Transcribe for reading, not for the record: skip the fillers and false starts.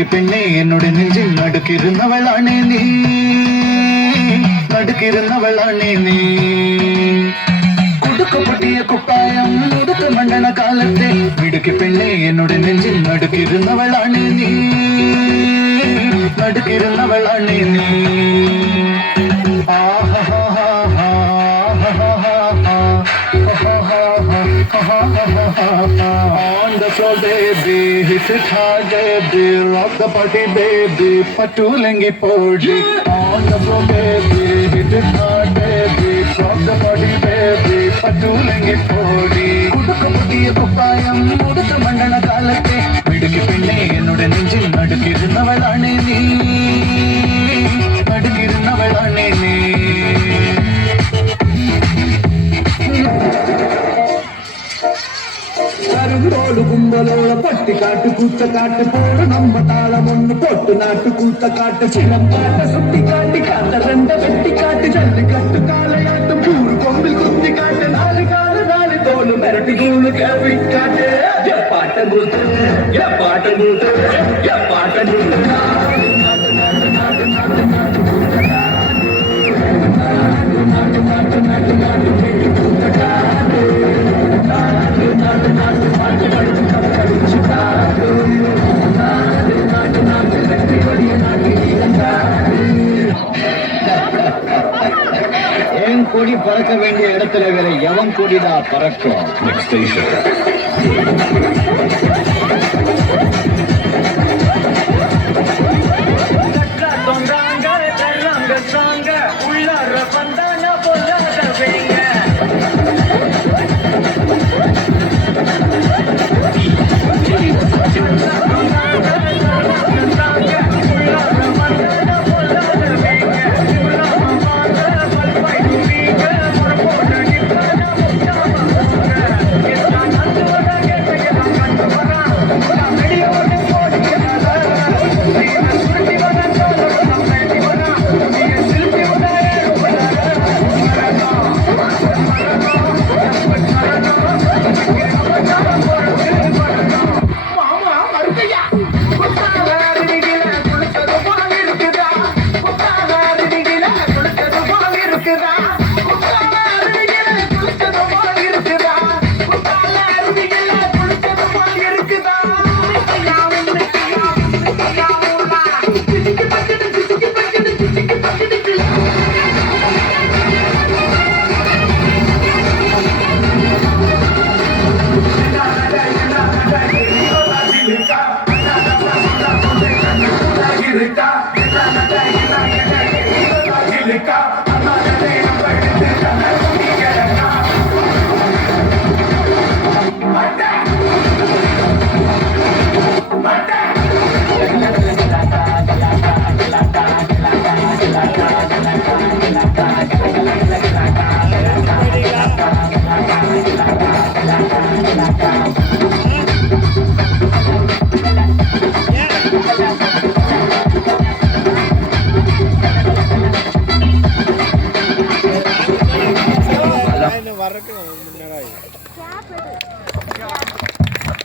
மிடுக்கு பெண்ணே என்னோட நெஞ்சில் நடுக்கிருந்தவளானே நீ, நடுக்கிருந்தவளானே நீ. குடுக்கப்பட்டிய குப்பாயம் முடுக்க மண்டன காலத்தே மிடுக்கு பெண்ணே என்னோட நெஞ்சில் நடுக்கிருந்தவளானே நீ, நடுக்கிருந்தவளானே நீ. On the floor, baby, hit it hard, baby, rock the party, baby, patulengi podi. On the floor, baby, hit it hard, baby, rock the party, baby, patulengi podi. Kudukaputiya kuppayam mudukka mandana kalatte midukku penne ennoda nenjil nadukirunnavalane nee, nadukirunnavalane nee. கருங்கோடு கும்பலோட பட்டி காட்டு கூத்த காட்டு போடு நம்ம தாளம் ஒண்ணு போட்டு நாட்டு கூத்த காட்டு சின்னம் காட்ட சுட்டி காட்டி காட்ட ரெண்ட வெட்டி காட்டு ஜல்லி கட்டு காலையாட்டு பூரு கொம்பில் குத்தி காட்டு நாலு காலு நாலு தோடு மிரட்டி கூழு கேள்வி காட்டு பாட்ட கூத்து பாட்ட கூத்து பாட்ட கூத்து. என் கொடி பறக்க வேண்டிய இடத்துல வேற எவன் கொடிதான் பறக்கும். நெக்ஸ்ட் ஸ்டேஷன் உள்ளார வந்தான பொல்லாத வேங்க Grita, grita, grita, grita, grita.